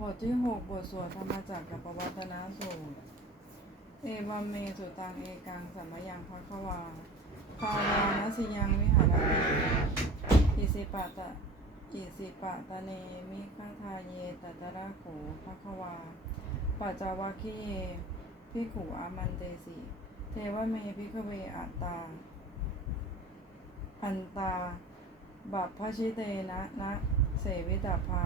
บทที่หกบทสวดธรรมจักรกับปวัตนสูตร เอวัมเมสุตังเอกังสัมยังภควาภาวานัสยังวิหารติอิสิปะตะอิสิปะตะเนมิฆาทาเยตตระโขภควาปัจจวัคคีเยพิขุอามันเตสิ เทวเมพิกเวอัตตา อันตา บัพพชิเตนะนะ เสวิตาภา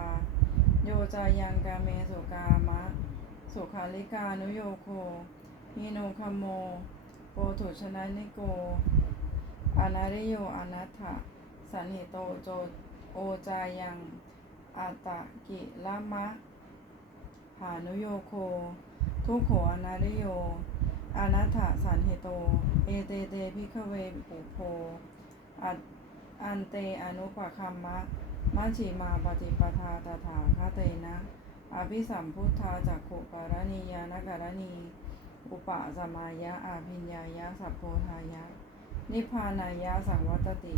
โยจายังกาเมสุกามะ สุขาลิกานุโยโคฮิโนคโม โปถุชนะนิโก อนาริโยอนัตถะสันหิโตโจโอจายังอัตตะกิลมะ หานุโยโค ทุกโขอนาริโยอนัตถะสันหิโต เอเตเตพิกเวปุโพอัตอันเตอนุปคัมมะ มัชฌิมาปฏิปทาตถาคเตนะอภิสัมพุทธาจักขุปารณียานการณี อุปสมายะอาภิญญายะสัพโพธายะ นิพพานายะสังวัตติ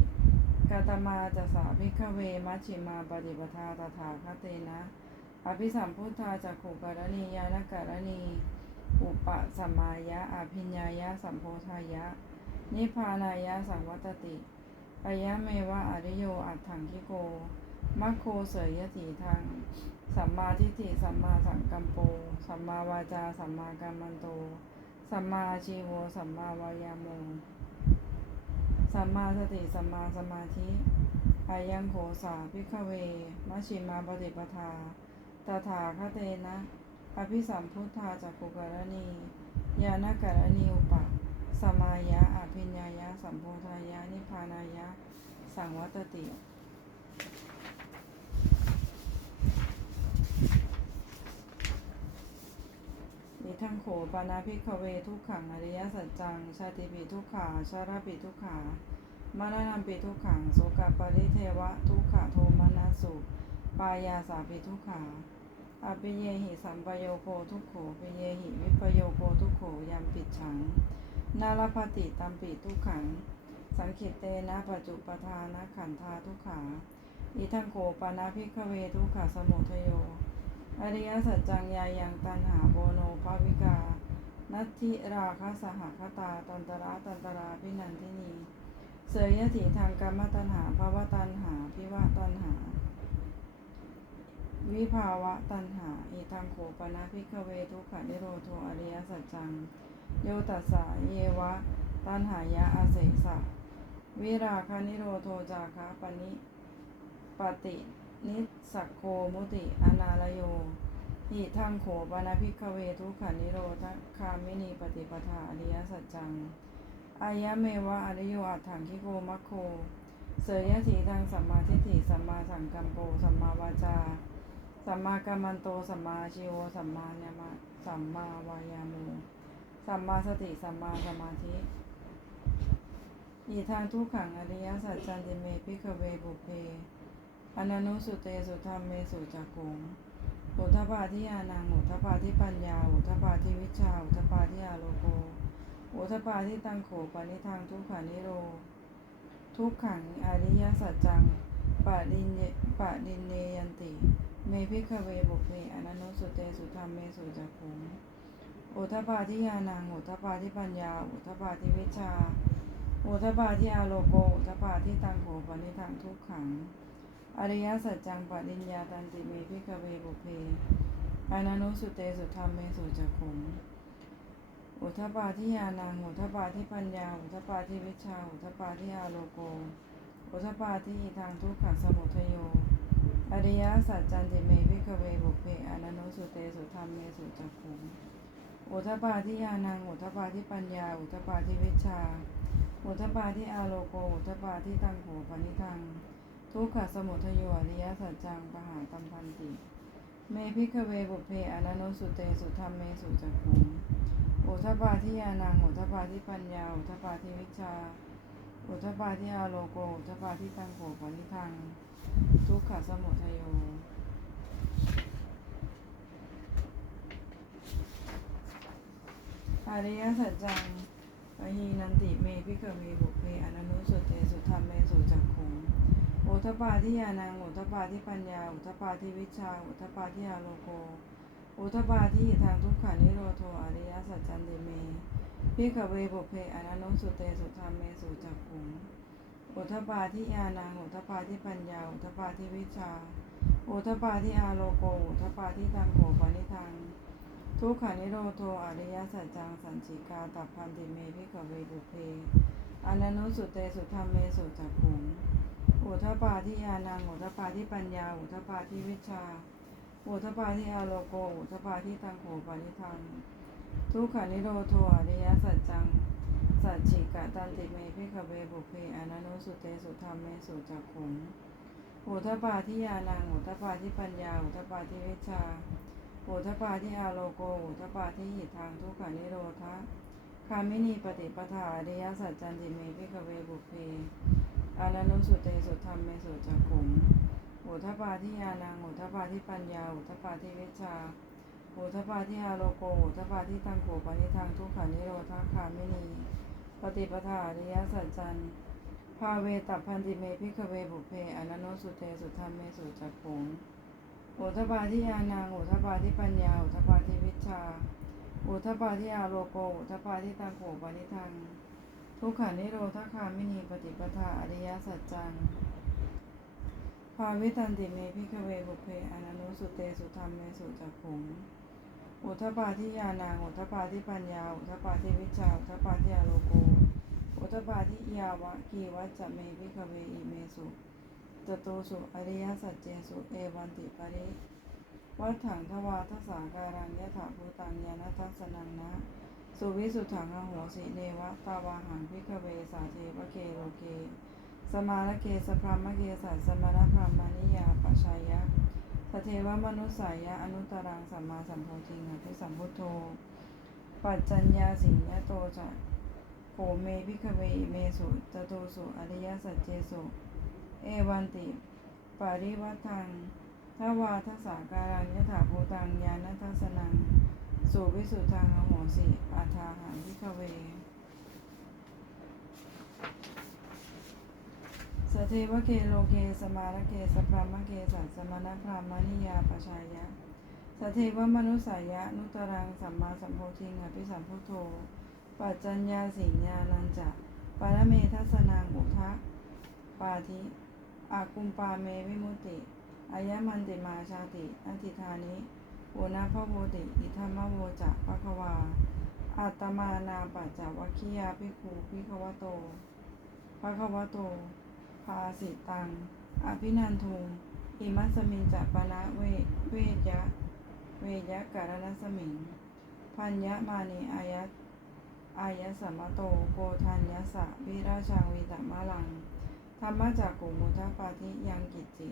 กาตมาจะสาภิกเวมัชฌิมาปฏิปทาตถาคเตนะอภิสัมพุทธาจักขุปารณียานการณี อุปสมายะอาภิญญายะสัมโพธายะ นิพพานายะสังวัตติ อายะเมวะอริโยอัตถังคิโกมัคโคเสยยติทางสัมมาทิฏฐิสัมมาสังกัมโป สัมมาวาจา สัมมากัมมันโต สัมมาชีโว สัมมาวายาโม สัมมาสติ สัมมาสมาธิอายังโขสาพิกเวมัชฌิมาปฏิปทา ตถาคเตนะ อภิสัมพุทธาจักขุกรณี ยานการณีอุปะ สมายะอภิญญายะ สัมโพธายะ นิพานายะ สังวัตติ นิทังโขปานาภิกเวทุกขังอริยสัจจัง ชาติปิทุกขา ชาราปิทุกขา มารณะปิทุกขัง โสกปริเทวะ ทุกขโทมนัสสุ ปายาสาปิทุกขาอภิเยหิสัมปโยโคทุกโขปิเยหิวิปโยโคทุกโขยามปิดฉัง นาลปฏิตัมปิทุกขัง สังขิตเตนะปัจจุปทานะขันธาทุกขาอิทังโขปานาภิกเวทุกขสมุทโย อริยสัจจังยายังตันหาโบโนภาวิกา นัตถิราคะสหคตาตันตระตันตราพินันทินีเสยยติทางกรรมตันหาภาวะตันหาพิวะตันหา วิภาวะตันหาอิทังโขปนาภิกเวทุกขนิโรโทอริยสัจจัง โยตัสสะเยวะ ตันหายะอาเสสะ วิราคานิโรโทจาคะปนิปตินิสักโคมุติ อนาลโยหิทังโขปนาภิกเวทุขานิโรธคามินีปฏิปทาอริยสัจจังอายะเมวะอริโยอัตถังคิโกมัคโค เสยยะถีทางสัมมาทิฏฐิสัมมาสังกัมโปสัมมาวาจา สัมมากัมมันโตสัมมาชิโวสัมมาญามะสัมมาวายามุ สัมมาสติสัมมาสมาธิอีทางทุกขังอริยสัจจันติเมพิกเวบุเพอนันุสุเตสุธรรมเมสุจักขุงอุทธปาทิยานังอุทธปาทิปัญญาอุทธปาทิวิชาอุทธปาทิอาโลโกอุทธปาทิตังโขปานิทางทุกขานิโร ทุกขังอริยสัจจังปะดินเยปะดินเนยันติ เมพิกเวบุเพอนันุสุเตสุธรรมเมสุจักขุง อุทปาทิยานังอุทปาทิปัญญาอุทปาทิวิชาอุทปาทิอาโลโกอุทปาทิตังโขปานิทางทุกขัง อริยสัจจังปริญญาตันติเมพิกเวบุเพอานานุสุเตสุธรรมเมสุจักขุงอุทปาทิยานังอุทปาทิปัญญาอุทปาทิวิชาอุทปาทิอาโลโกอุทปาทิอิทางทุกขังสมุทโย อริยสัจจันติเมพิกเวบุเพอานานุสุเตสุธรรมเมสุจักขุง อุทปาทิยานังอุทปาทิปัญญาอุทปาทิวิชาอุทปาทิอาโลโกอุทปาทิตังโขปนิทัง ทุกขสมุทโยอริยสัจจังปหาตัมพันติ เมพิกเวบุเพอนันโนสุเตสุธรรมเมสุจักขุงอุทปาทิยานังอุทปาทิปัญญาอุทปาทิวิชาอุทปาทิอาโลโกอุทปาทิตังโขปนิทัง ทุกขสมุทโย อาริยสัจจังปหีนันติเมพิกเวบุเพอนันโนสุเตสุธรรมเมสุจักขุงโอทปาทิยานังโอทปาทิปัญญาโอทปาทิวิชาโอทปาทิอาโลโกโอทปาทิทางทุกขานิโรโทอริยสัจจันติเมพิกเวบุเพอนันโนสุเตสุธรรมเมสุจักขุงโอทปาทิยานังโอทปาทิปัญญาโอทปาทิวิชาโอทปาทิอาโลโกโอทปาทิตังโขปานิทัง ทุกขานิโรโทอริยสัจจังสันจิกาตัพพันติเมพิกเวบุเพอนันโนสุเตสุธรรมเมสุจักขุงอุทปาทิยานังอุทปาทิปัญญาอุทปาทิวิชาอุทปาทิอาโลโกอุทปาทิตังโขปานิทังทุกขานิโรโทอริยสัจจังสัจจิกะตันติเมพิขเวบุเพอนันโนสุเตสุธรรมเมสุจักขุงอุทปาทิยานังอุทปาทิปัญญาอุทปาทิวิชา อุทปาทิอาโลโกอุทปาทิหิทางทุกขานิโรธาคามินี ปฏิปทาอริยสัจจันติเมพิขเวบุเพอานันตุสุเตสุธรรมเมสุจักขุมโอทปาทิยานังโอทปาทิปัญญาโอทปาทิเวชชาโอทปาทิอาโลโกโอทปาทิตังโขปานิทางทุกขานิโรธาคามินีปฏิปทาอริยสัจจันภาเวตัพพันติเมพิกเวบุเพอานันตุสุเตสุธรรมเมสุจักขุม โอทปาทิยานังโอทปาทิปัญญาโอทปาทิวิชาโอทปาทิอาโลโกโอทปาทิตังโขปานิทัง ทุกขานิโรธคามินีปฏิปทาอริยสัจจังภาวิตันติเมพิกเวบุเพอนันุสุเตสุธรรมเมสุจักขุงอุทปาทิยานังอุทปาทิปัญญาอุทปาทิวิชาอุทปาทิอาโลโกอุทปาทิยาวะกีวัจจะเมพิกเวอิเมสุ จโตสุอริยสัจเจสุเอวันติปริวัฏถังทวาทสาการังยะถาภูตังยานัทัสนังนะ สุวิสุทธังอโหสิเนวะตาวาหังพิกเวสาเทวะเกโลเก สมาลเกสพรามเกสัสสมณพรามณิยาปชายะสเทวมนุสสายะอนุตรังสัมมาสัมโพธิงอภิสัมพุทโธ ปัจจัญญาสิงยโตจะโขเมพิกเวเมสุจโตสุอริยสัจเจสุ เอวันติปาริวัตังทวาทสาการังยถาภูตังญาณทัสสนังสุวิสุทังอโหสิอาทาหังพิกเว สเทวเกโลเกสมาลเกสพรามเกสัสมณพรามณิยาปชายะ สเทวมนุสายะ นุตรังสัมมาสัมโพธิงอภิสัมพุทโธปัจจัญญาสิญญานันจะปารเมทัสนังอุทะปาธิ อากุมปาเมวิมุติอายมันติมาชาติอันติธานิโอนาพโวติอิธรรมโวจะปะควาอัตมานาปัจจวัคคียาภิกขุภิกขวโตภะควะโต ภาสิตัง อภินันทุงอิมัสมิงจัปนะเวเวยะ เวยะการณสมิง พัญญะมานีอายะอายะสัมมโต โกทัญญสะวิราชังวิตมะลัง ธรรมจักกุมุทปาทิยังกิจจิ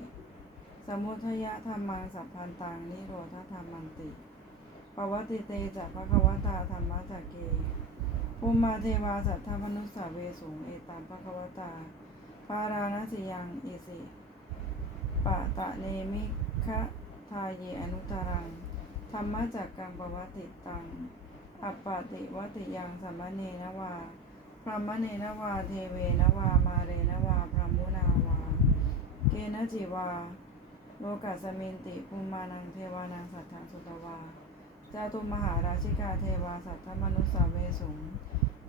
สมุทยะธรรมังสัพพันตังนิโรธธรรมันติปวัติเตจะภะคะวตาธรรมจักเกภูมิมาเทวาสัทธมนุสสาเวสุงเอตัมภะคะวตา ปาราณสิยังอิสิปะตะเนมิคะทาเยอนุตรังธรรมจักกังปวัติตัง อัปปติวติยังสัมมเนนวา พระมเนนวาเทเวนวามาเรนวาพระมุนาวา เกณจิวา โลกัสสมินติภูมานังเทวานังสัทธังสุตวาจาตุมหาราชิกาเทวาสัทธมนุสสาเวสุง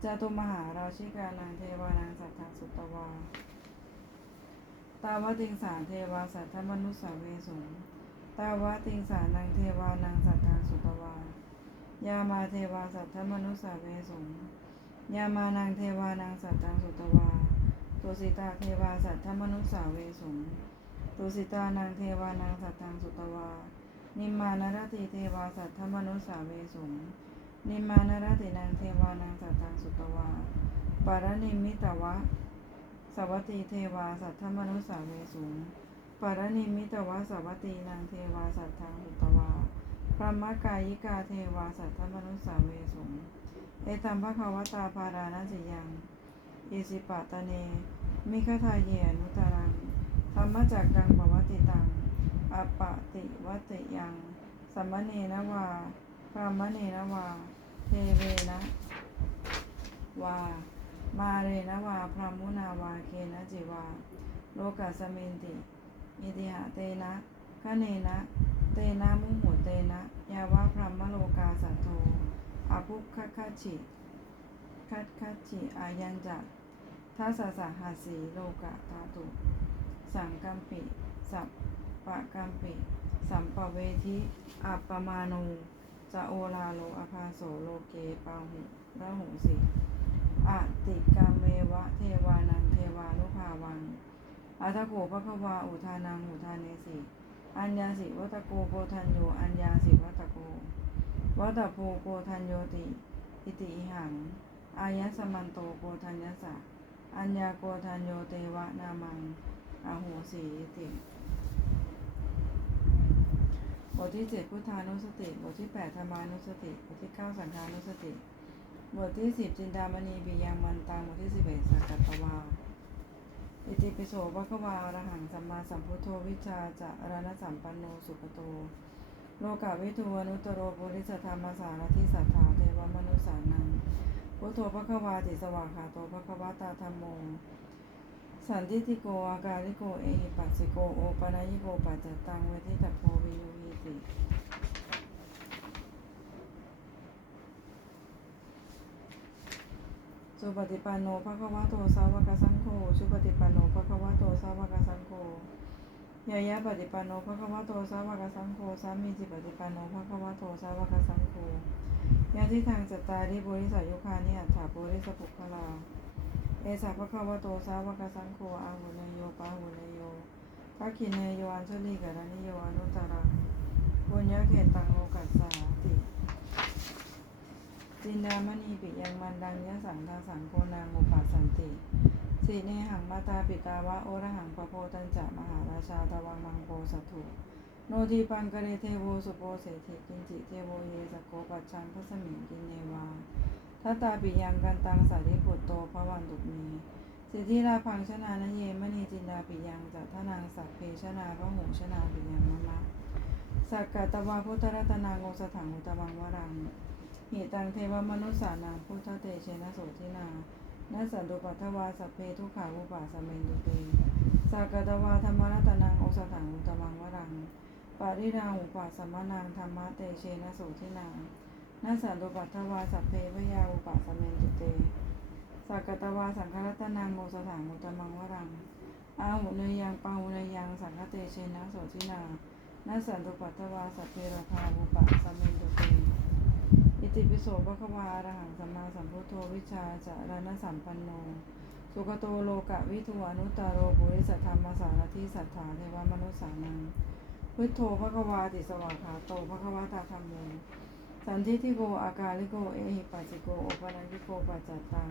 จาตุมหาราชิกานังเทวานังสัทธังสุตวา ตาวติงสาเทวาสัทธมนุสสาเวสุงตาวติงสานังเทวานังสัทธังสุตวา ยามาเทวาสัทธมนุสสาเวสุง ยามานังเทวานังสัทธังสุตวาตุสิตาเทวาสัทธมนุสสาเวสุงตุสิตานังเทวานังสัทธังสุตวา นิมมานรติเทวาสัทธมนุสสาเวสุงนิมมานรตินางเทวานังสัทธังสุตวาปารนิมิตวะ สวัตติเทวาสัทธมนุสสาเวสุงปารนิมิตวะสวัตตีนางเทวาสัทธังสุตวาพระมกายิกาเทวาสัทธมนุสสาเวสุง เอตัมภะคะวตาภาราณสิยังอิสิปะตะเน มิคทาเยนุตรัง ธรรมจักกังปวัติตังอปะติวัติยังสัมมเนนวาพรามเนนวา เทเวนะวา มาเรนวา พรามุนาวา เคนะจิวา โลกัสสมินติ อิติหะเตนะคะเนนะ เตนะมุหุเตนะ ยาวะพรหมโลกาสัตโธ อภุคคชิคัตคัตฉิอายัญจะทัสสะสหาสีโลกะธาตุ สังกัมปิ สัพปะกัมปิ สัมปเวทิอัปปมาโนจะโอลาโลอภาโสโลเกปาหุระหุสิอติกามเมวะเทวานังเทวานุภาวังอัตโกภควาอุทานังอุทานเนสิ อัญญาสิวัตโกโกทันโยอัญญาสิวัตโก วัตโพโกทันโยติ อิติหัง อายะสมันโตโกทัญญสสะอัญญาโกทันโยเตวะนามังอาโหสีติบทที่เจ็ดพุทธานุสติบทที่แปดธรรมานุสติบทที่เก้าสังฆานุสติบทที่สิบจินดามณีปิยังมันตังบทที่สิบเอ็ดสักกัตตวาอิติปิโสภควาอรหังสัมมาสัมพุทโธวิชาจะอรณสัมปันโนสุขโต โลกาวิทูอนุตโรปุริสธรรมสารทิสัทธาเทวมนุสานังพุทโธภควาติสวากขาโตภควตาธรรมโม สันติติโกอาการิโกเอหิปัสสิโกโอปนัญิโกปัจจตังเวทิตาโพวิโยหิติสุปฏิปันโนภะคะวะโตสาวกสังโฆสุปฏิปันโนภะคะวะโตสาวกสังโฆ ยายะปฏิปันโนภะคะวะโตสาวกสังโฆสามีจิปฏิปันโนภะคะวะโตสาวกสังโฆยะทิทางจัตตาริบุริสายุคานิอัฏฐาบุริสปุคคลา เอสาภะคะวะโตสาวกสังโฆอาหุเนโยปาหุเนโยทักขิเนโยอัญชลีกรณิโยอนุตตรังปุญญเขตังโลกัสสาติจินดามณีปิยังมันดังยะสังทาสังโกนางอุปัสสันติ สีเนหังมาตาปิตาวะโอระหังปะโพตัญจะมหาราชาตวังมังโปสัตถุโนทีปังกเรเทโวสุโปเสถิกินจิเทโวเยสโกปัจชังพสมิงกินเนวาทัตตาปิยังกันตังสาริปุตโตภวันตุมีสิทธิราพังชนานเยมณีจินดาปิยังจัตทนางสัพเพชนาพระหูชนาปิยังมะมะสักกะตวาพุทธรัตนางงสถังอุตวังวรังหิตังเทวมนุสสานังพุทธเตเชนะโสทินา นัสสันตุปัทวาสัพเพทุกขาอุปาสเมนตุเตสากตวาธรรมรัตนังโอสถังอุตมังวรังปาริราอุปาสมานังธรรมะเตเชนะโสทินานัสสันตุปัทวาสัพเพพยาอุปาสเมนตุเตสากตวาสังฆรัตนังโมสถังอุตมังวรังอาหุเนยยังปาหุเนยังสังฆเตเชนะโสทินานัสสันตุปัทถวาสัพเพราภาอุปาสเมนตุเต อิตปิโสภะควาอระหังสัมมาสัมพุทโธวิชาจารณสัมปันโน สุขโตโลกะวิทูอนุตตโรปุริสธรรมสารทิสัทธาเทวมนุสสานังพุทโธภะควาติสวากขาโตภะคะวตาธรรมโมสันทิทิโกอากาลิโกเอหิปัสสิโกโอปนัญญิโกปัจจตัง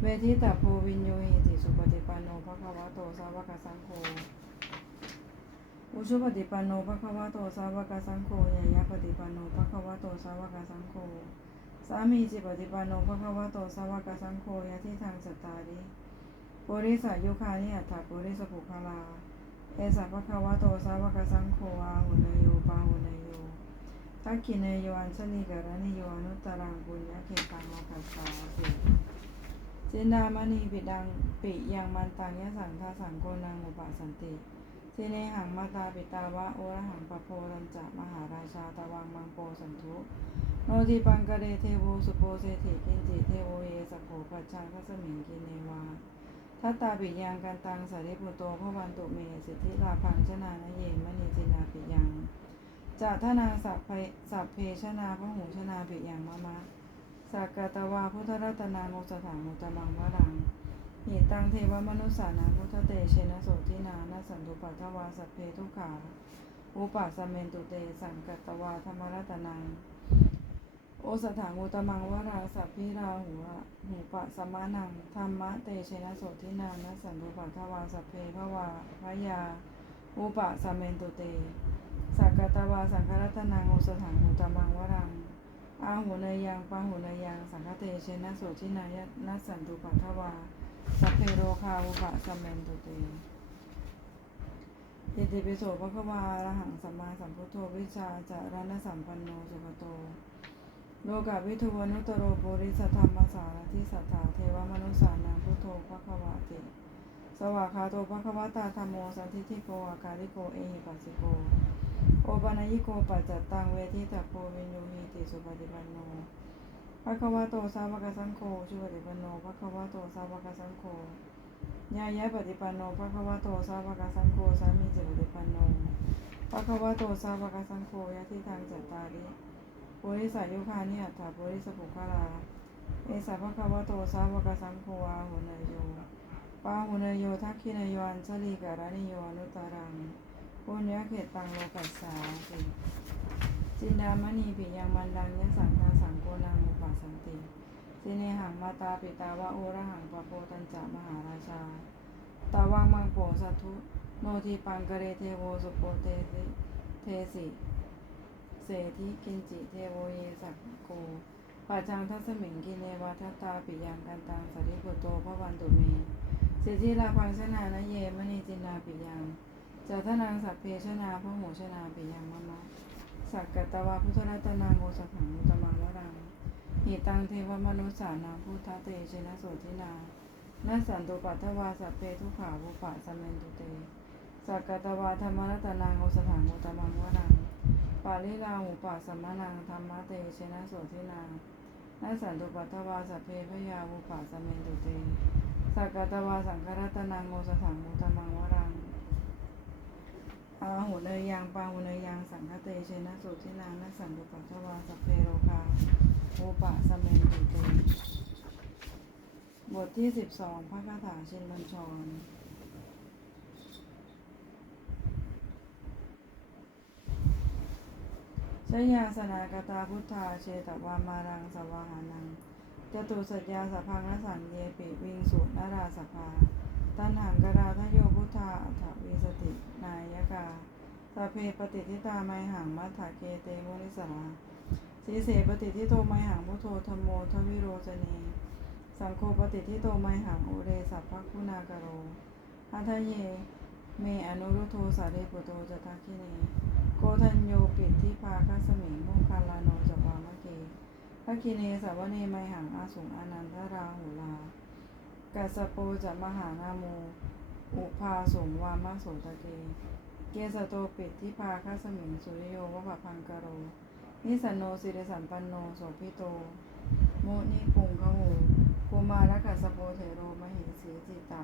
เวทิตาโพวินโยหิติสุปฏิปันโนภะควะโตสาวกสังโฆ อุชุปฏิปันโนภะคะวะโตสาวกสังโฆยายะปฏิปันโนภะคะวะโตสาวกสังโฆสามีจิปฏิปันโนภะคะวะโตสาวกสังโฆยะที่ทางสตตาริปุริสายุคานิอัฏฐาปุริสปุคลา เอสะภะคะวะโตสาวกสังโฆอาหุเนโยปาหุเนโยทักขิเนโยอัญชลีกรณิโยอนุตตรังปุญญเขตังโลกัสสาติจินดามณีปิดังปิยังมันตังยะสังทาสังโกนังอุปสันติ สิเนหังมาตาปิตาวะโอระหังปะโพรัญจะมหาราชาตวังมังโปสันทุโนทิปังกะเรเทโวสุโปเศถิกินจิเทโวเยสโขปัจจังคัสมิงกินเนวาทัตตาปิยังกันตังสาริปุโตพระวันตุเมสิทธิลาพังชนานเยมณีจินาปิยังจะทนางสัพเพสัพเพชนาพระหูชนาปิยังมะมะสักกะตวาพุทธรัตนาโมสถามุตมังวรัง หิตังเทวมนุสสานังพุทธเตเชนะโสทินานาสันตุปัทวาสัพเพทุกขาอุปัสสเมนตุเตสังกัตวาธรรมรัตนัง โอสถามุตมังวราสัพพิราหูระหูปะสมานังธรรมะเตเชนะโสทินานาสันตุปัทวาสัพเพภวาพระยา อุปะสเมนตุเต สักกัตวาสังฆรัตนังโอสถามุตมังวรังอาหูนยยังปาหูนยยังสังฆเตเชนะโสทินายนัสันตุปัทถวา สัพเพโรคาวุปะสัมเมนตุเตอิติปิโสภะควาอะระหังสัมมาสัมพุทโธวิชาจารณสัมปันโนสุขโต โลกาวิทวนุตโรปุริสธรรมสารทิสัทธาเทวมนุสานังพุทโธภะคะวะติสวากาโตภควตาธรรมโมสันทิฏฐิโกอาการิโกเอหิปัสสิโก โอปะนยิโกปัจจตตังเวทิตาโพวินโยหิติสุปฏิปันโน ภควโตสาวกสังโฆชุปฏิปันโนภควโตสาวกสังโฆญาญะปฏิปันโนภควโตสาวกสังโฆสามีจิปฏิปันโนภควโตสาวกสังโฆยะทิทางจัตตาริปุริสายุคานิอัตถาปุริสปุคลาเอสะควโตสาวกสังโฆอาหุเนยโยปาหุเนยโยทักขินยโยอัญชลีการณิโยอนุตตรังปุญญเขตตังโลกัสสาติ จินดามณีปิยังมันดังยะสังฆาสังโกนังอุปาสันติสิเนหังมาตาปิตาวะโอระหังปะโปตัญจะมหาราชา ตาวังมังโปสัทุโนทีปังกเรเทโวสุโปเตสิเทสิเสธิกินจิเทโวเยสักโกปัจจังทัสมิงกิเนวัฏตาปิยังกันตังสริปุโตพระวันตุเมสิทธิลาพังชนะนะเยมณีจินนาปิยังจัตนางสัพเพชนาพระโหชนาปิยังมะมะ สักกตวาพุทธรัตนางโอสถังมุตมังวรังหิตังเทวมนุสสานังพุทธเตชนะโสทินานัสสันตุปัทวาสัพเพทุขาวุปะสมเมนตุเตสักกตวาธรรมรัตนางโอสถังมุตมังวรังปาลิลาหุปะสัมมนังธรรมะเตชนะโสทินานัสสันตุปัทวาสัพเพพยาวุปะสมเมนตุเตสักกตวาสังฆรัตนางโอสถังมุตมังวรัง อาหุเนยยังปาหุเนยยังสังฆเตเชนะสุทินางนัสสันตุปัทถวาสเพโรกาโอปะสเมนตุเตบทที่สิบสองพระคาถาชินบัญชรชยาสนากตาพุทธาเชตวามารังสวาหานังจตุสัจยาสพังนสังเยปิวิงสุนาราสภา ตันหังกราทโยพุทธาอัฐวิสตินายกาสพเพปฏิทิตาไมหังมัทธาเกเตมุนิสาสีเสปฏิทิโตไมหังพุทโธธรมโมทวิโรจเนสังโฆปฏิทิโตไมหังอุเรสัพพคุณากโรอัทเย เมอนุรุโทสาเรปุโตจทักขิเนโกทัญโยปิดที่พาคัสมิงมุคาลาโนจวามะเกภคิเนสาวเนไมหังอาสุงอนันทราหุลา กัสโปจะมหานาโม อุปาสงวามะโสตเก เกสโตปิดที่พาคัสมิงสุริโยวะปะพังกโร นิสันโนสิริสัมปันโนโสพิโต โมนิปุงคโหกุมารกัสโปเทโรมหิสีจิตะ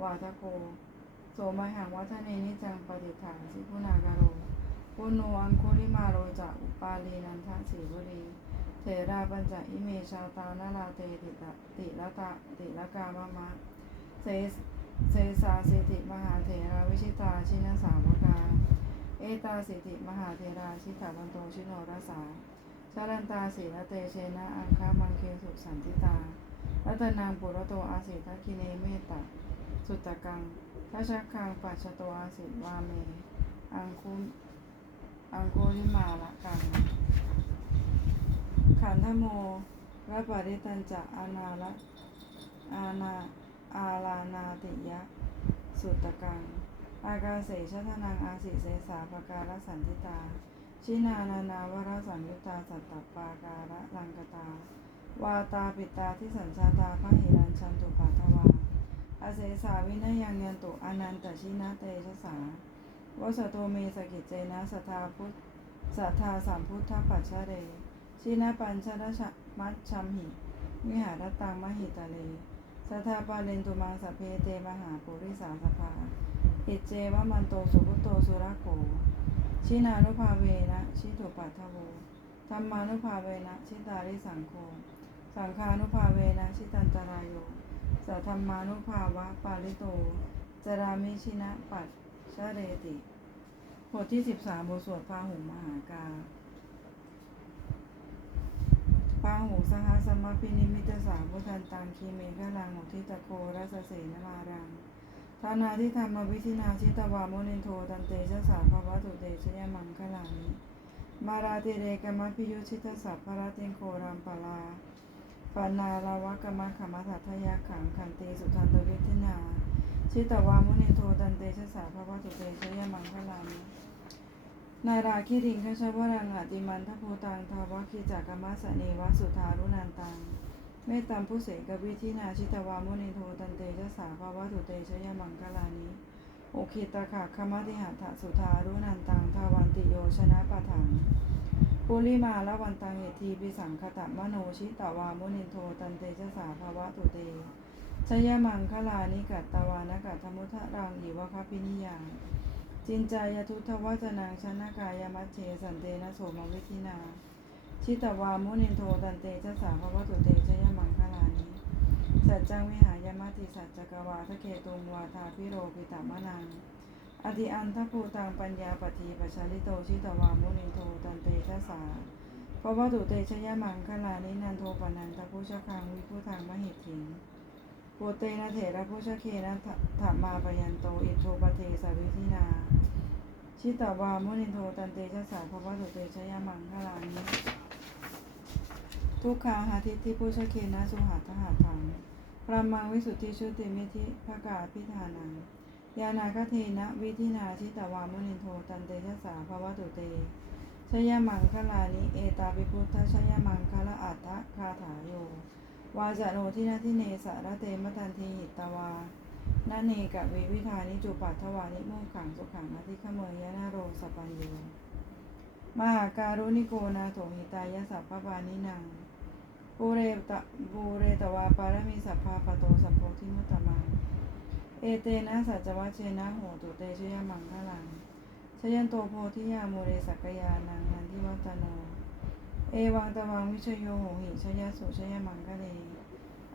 วาทโกโสมหังวัฒเนนิจังปฏิฐานสิพุนากโรปุโนอังคุลิมาโรจะอุปาลีนันทสีบุรี เถราปัญจอิเมชาตานาราเตติตะติละตะติละกามะมะเสเสสาสิติมหาเถราวิชิตาชินสาวกา เอตาสิติมหาเถราชิตาบันโตชิโนรสาชารันตาสีละเตเชนะอังคามังเคสุสันติตารัตนางปุรโตอาสิทักิเนเมตตาสุตตะกังทัชคังปัจโตอาสิวาเม อังคุอังโกริมาละกัง ขันธโมระปริตันจะอานาละอาณาอาลานาติยะ สุตตะกัง อากาเสชะทนังอาสิเสสาปการะสันติตา ชินานานาวรสังยุตตาสัตตปาการะลังกตา วาตาปิตาที่สัญชาตาพระหิรัญชันตุปัทวา อาเสสาวินยังยันตุอนันตชินาเตชะสาวสโตเมสกิจเจนะสัทธาพุทธสัทธาสัมพุทธปัจฉเร ชินาปัญชรชมัชชัมหิ วิหารตังมหิตาเลสัทธาปาเลนตุมังสเพเตมหาปุริสาสภาอิเจวะมันโตสุพุโตสุรโก ชินานุภาเวนะ ชิตุปัทโวธรรมานุภาเวนะ ชิตาริสังโฆ สังฆานุภาเวนะ ชิตันตรายโยสัทธรรมานุภาวะ ปาลิโต จรามิชินะปัจชะเรติบทที่สิบสามบทสวดพาหุงมหากา ปาหูสหสมพินิมิตสาพุทันตังคีเมฆลังหุทิตโครัสเสนมารังทานาทิธรรมวิธินาชิตวาโมนินโทตันเตชะสาภวะตุเตชยมังคลานิมาราติเรกมะพิยุชิตสัพพระติงโครัมปลาปานาลาวะกมะขมัทัทยาขังขันติสุทันตวิธินา ชิตวามุนินโทตันเตชะสาภวะตุเตชยมังคลานิ นาราคิริงคชวรังหติมันทภูตังทาวคิจักกมัสเนวสุธารุนันตัง เมตตามผู้เสกวิธินาชิตวามุนิโทตันเตชะสาภาวะตุเตชยมังคลานิโอคิตาขะคมาติหัตถสุธารุนันตังทาวันติโยชนะปะถังปุริมาละวันตังเหทีปิสังคตะมโนชิตวามุนิโทตันเตชะสาภาวะตุเตชยมังคลานิกัตตวานกัตถมุทะรังอิวะคพินิยัง จินจายทุทธวจนังชนะกายมัชเชสันเตนะโสมวิธินา ชิตวามุนินโทตันเตชะสาภวตุเตชยมังคลานิสัจจังวิหายมัติสัจจกวาทะเคตุงวาทาพิโรปิตามะนังอธิอันทภูตังปัญญาปฏีปัชาลิโตชิตวามุนินโทตันเตชะสาภวตุเตชยมังคลานินันโทปนันทพุชคังวิพุทธังมหิทธิง เตนะเถระพุชเคนะธรรมาปยันโตอิโทปเทสวิธินา ชิตวามุนินโทตันเตชะสาภวตุเตชยมังคลานิทุกขาหาทิฏฐิพุชเคนะสุหัตหาทังปรามังวิสุทธิชุติมิธิภกาพิธานังยานาคเทนะวิธินาชิตวามุนินโทตันเตชะสาภวตุเตชยมังคลานิเอตาปิพุทธชยมังคละอัตถคาถาโย วาจโนทินาทิเนสารเตมตันทีหิตวานาเนกะวิวิธานิจุปัตถวานิมงขังสุขังอธิขเมยยนาโรสปัญโยมหาการุณิโกนาโถหิตายสัพพปานินังปูเรตะปูเรตวาปารมีสัพพาปโตสัพโพธิมุตตมังเอเตนะสัจวัชเชนะโหตุเตชยมังคลังชยันโตโพธิยาโมเรสักยานังนันทิวัตโน เอวังตวังวิชโยโหหิชยสุชยมังคะเล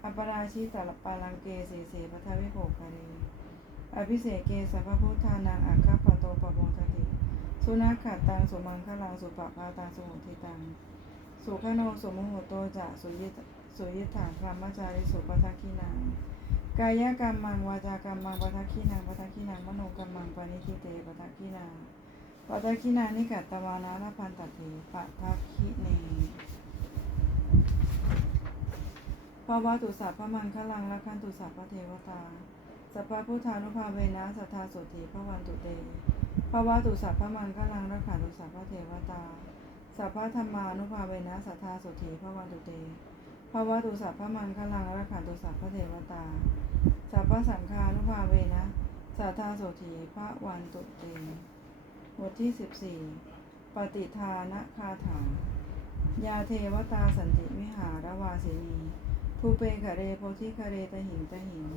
อปราชิตาลปาลังเกเสเสปทวิโภคะเรอภิเศเกสัพพพุทธานังอัคคปโตปะโมทติ สุนัขขัดตังสุมังคลังสุปะพาตังสุโหทิตัง สุขโนสุมโหโตจะสุยิสุยิถางพรหมจาริสุปทักขินังกายกรรมังวาจากรรมังปทักขินังปทักขินังมโนกรรมังปณิทิเตปทักขินัง ปทักขินานิกัตตวานาลพันตเถปทักขิเนภาวะตุสัพพมังคลังละคันตุสัพพเทวตาสัพพพุทธานุภาเวนะสัทธาโสติพระวันตุเตภาวะตุสัพพมังคลังรักขาตุสัพพเทวตาสัพพธรรมานุภาเวนะสัทธาสุถีพระวันตุเตภาวะตุสัพพมังคลังรักขาตุสัพพเทวตาสัพพสังฆานุภาเวนะสัทธาสุถีพระวันตุเต บทที่สิบสี่ปฏิทานะคาถา ยาเทวตาสันติวิหารวาสินีภูเปคะเรโพธิคะเรตหิงตหิง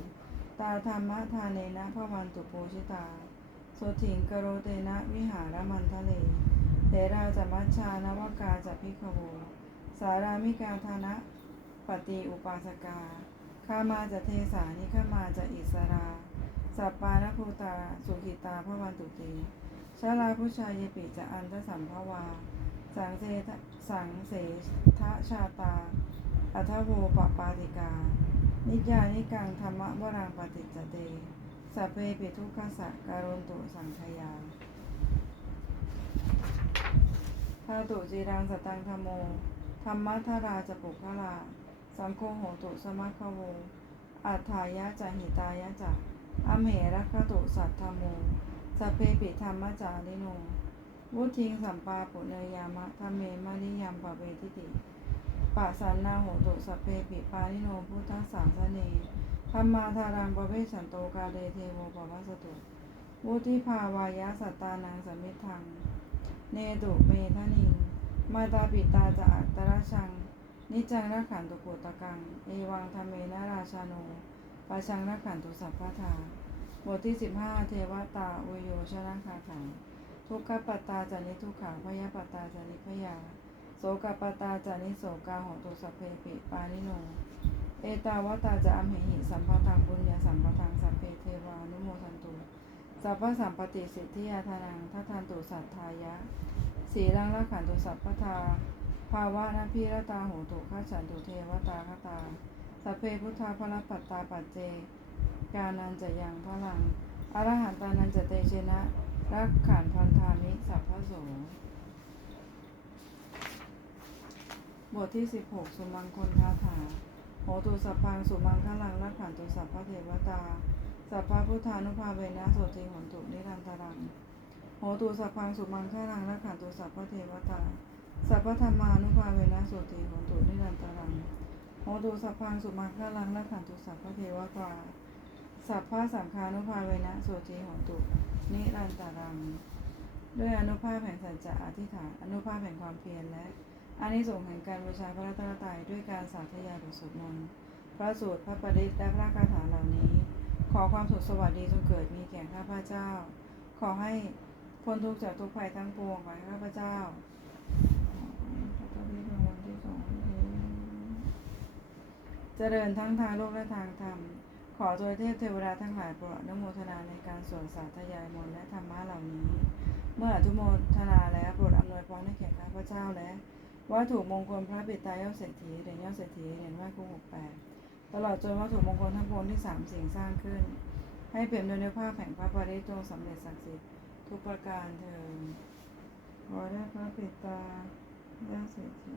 ตาธรรมทานเนนะพระวันตุโพชิตาโสถิงกโรเตนะวิหารมันทะเลเถราจะมัชชานวกาจะพิกขโวสารามิกาธานะปฏิอุปาสกาข้ามาจะเทสานิข้ามาจะอิสรา สัปปานภูตา สุขิตาพระวันตุเต ชาลาผู้ชายเยปิจะอันทสัมภวา สังเสทสังเสทะชาตา อัทโวปปาติกา นิจานิกังธรรมะวรังปฏิจเตสัพเพปิทุกขสะการุณตุสังขยาทาตุจีรังสตังธรรมโม ธรรมะทาราจะปุกขลาสังโฆโหตุสมัคโวอัฏฐายะจะหิตายะจะอเหรัคขตุสัทธโม สัพเพปิธรรมจาริโนวุทิงสัมปาปุเนยามะธรรมเมมะนิยามปะเวทิติปัสสันนาโหตุสัพเพปิปานิโนพุทธสสาสเนธรรมาทารังปะเวสันโตกาเลเทโวปวัสสตุวุติภาวายะสัตตานังสมิทัง เนตุเมทนิง มาตาปิตาจะอัตตรชัง นิจังรักขันตุปุตตะกัง เอวังธรรมเมนะราชาโนปะชังรักขันตุสัพพะทา บทที่สิบห้าเทวตาอุโยชนะคาขังทุกขปตาจานิทุกขังพยาปตาจานิพยา โสกปตาจานิโสกาหตุสัพเพปิปานิโน เอตาวตาจะอัมเหหิสัมปะทังปุญญาสัมปะทังสัพเพเทวานุโมทันตุสัพพสัมปติสิทธิยาทานังทัทันตุสัทธายะ สีรังรักขันตุสัพพทา ภาวะนะพิรตาโหตุข้าฉันตุเทวตาคตา สัพเพพุทธาพระปัตตาปัจเจ กานันจะยังพลัง อรหันตานันจะเตเชนะ รักขันพันธามิสัพพโสบทที่ 16 สุมังคลคาถา โหตุสัพพังสุมังคลังรักขันตุสัพพเทวตา สัพพพุทธานุภาเวนะโสติหนตุนิรันตรัง โหตุสัพพังสุมังคลังรักขันตุสัพพเทวตา สัพพธรรมานุภาเวนะโสติหนตุนิรันตรังโโหตุสัพพังสุมาฆาลังละขันตุสัพพะเทวกวา สัพพะสังคานุภาเวนะโสจีโหตุ นิรันตารัง ด้วยอนุภาพแห่งสัจจะอธิษฐาน อนุภาพแห่งความเพียรและอานิสงส์แห่งการบูชาพระรัตนตรัยด้วยการสาธยายบทสวดมนต์พระสูตรพระปริตและพระคาถาเหล่านี้ ขอความสุขสวัสดีจงเกิดมีแก่ข้าพเจ้า ขอให้พ้นทุกข์จากทุกภัยทั้งปวงขอให้ข้าพเจ้าเจริญทั้งทางโลกและทางธรรม อตัวเทพเทวดาทั้งหลายโปรดนโมทนาในการสวดสาธยายมนต์และธรรมะเหล่านี้ เมื่ออนุโมทนาแล้วโปรดอำนวยพรให้แก่ข้าพเจ้าและวัตถุมงคลพระปิตายอดเศรษฐีเหรียญยอดเศรษฐีเหรียญไหว้ครูหกแปดตลอดจนวัตถุมงคลทั้งปวงที่สามสิ่งสร้างขึ้น ให้เปี่ยมด้วยเนื้อผ้าแห่งพระปริจงสำเร็จศักดิ์สิทธิ์ทุกประการเถิดขอได้พระปิตายอดเศรษฐี